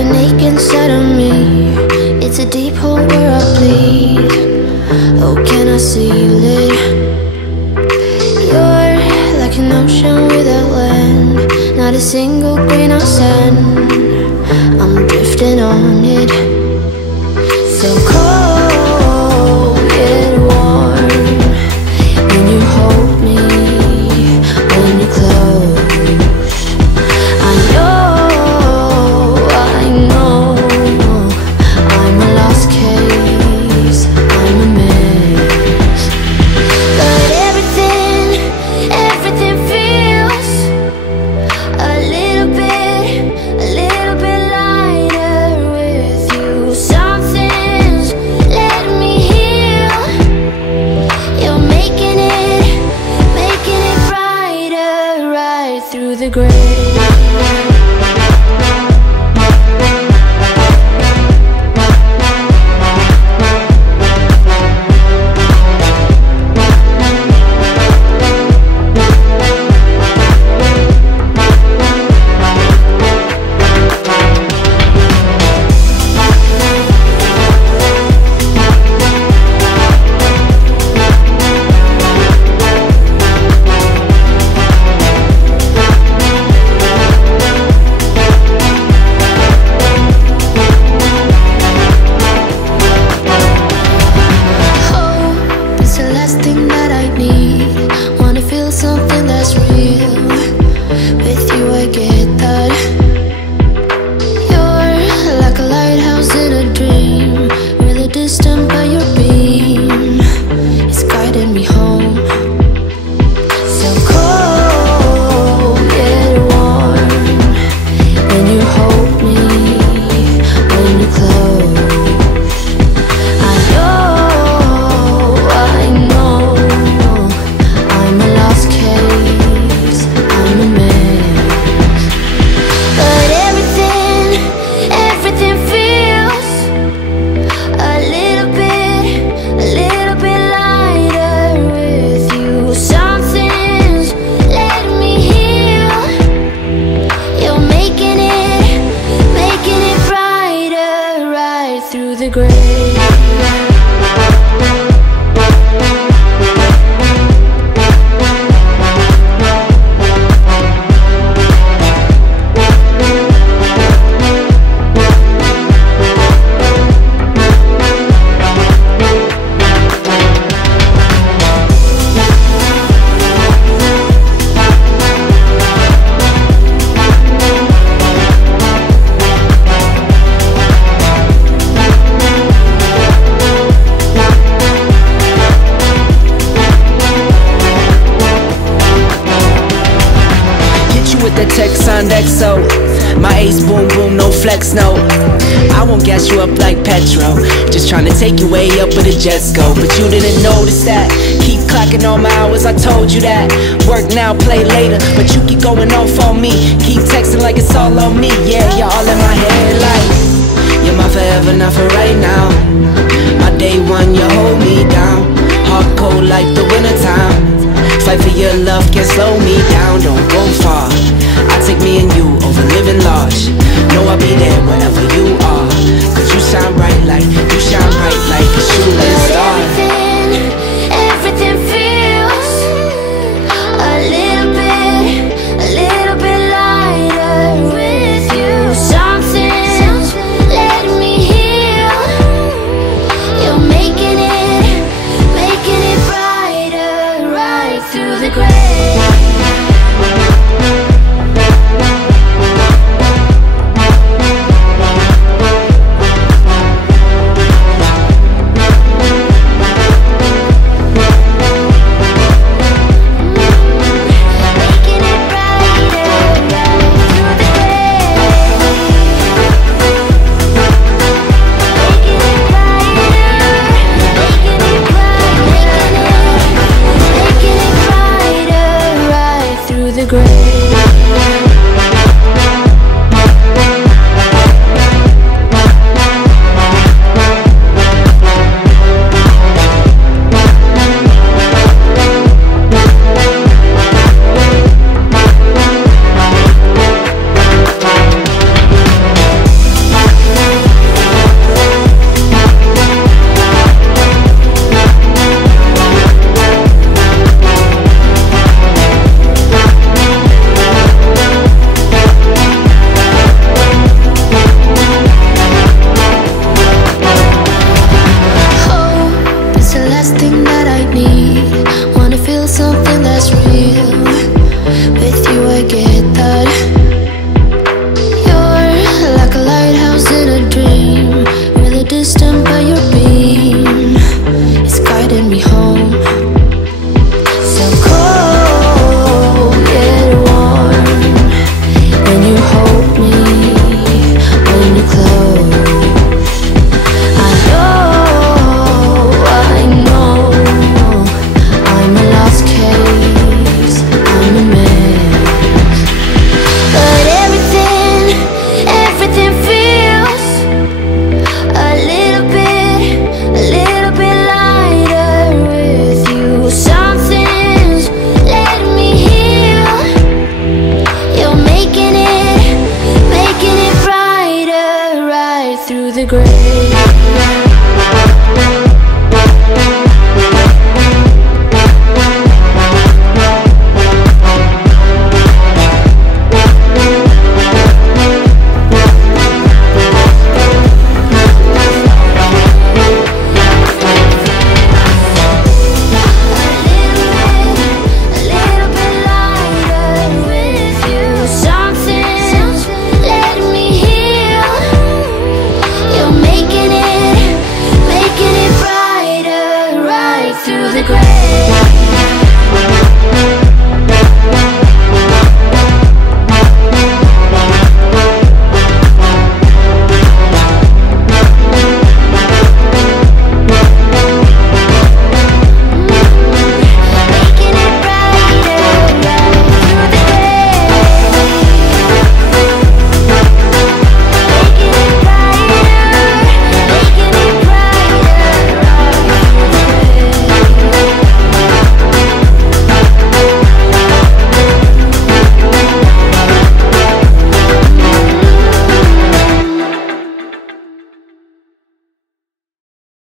an ache inside of me. It's a deep hole where I bleed. Oh, can I seal it? You're like an ocean without land, not a single grain of sand. I'm drifting on it. So cold yet warm, when you hold me, when you close. I know I'm a lost case, I'm a mess. But everything feels a little bit lighter with you. Something's letting me heal. You're making it brighter, right through the gray. XO, my ace boom boom, no flex, no. I won't gas you up like petrol, just tryna take you way up where the jets go. But you didn't notice that. Keep clocking all my hours, I told you that. Work now, play later, but you keep going off on me. Keep texting like it's all on me. Yeah, you're all in my head like you're my forever, not for right now. My day one, you hold me down. Hard cold like the wintertime. Fight for your love, can't slow me down. Don't go far, I take me and you over living large. Know I'll be there wherever you are, cause you shine bright like, you shine bright like a shooting star. Everything feels a little bit lighter with you. Something's letting me heal. You're making it brighter, right through the gray. the grave.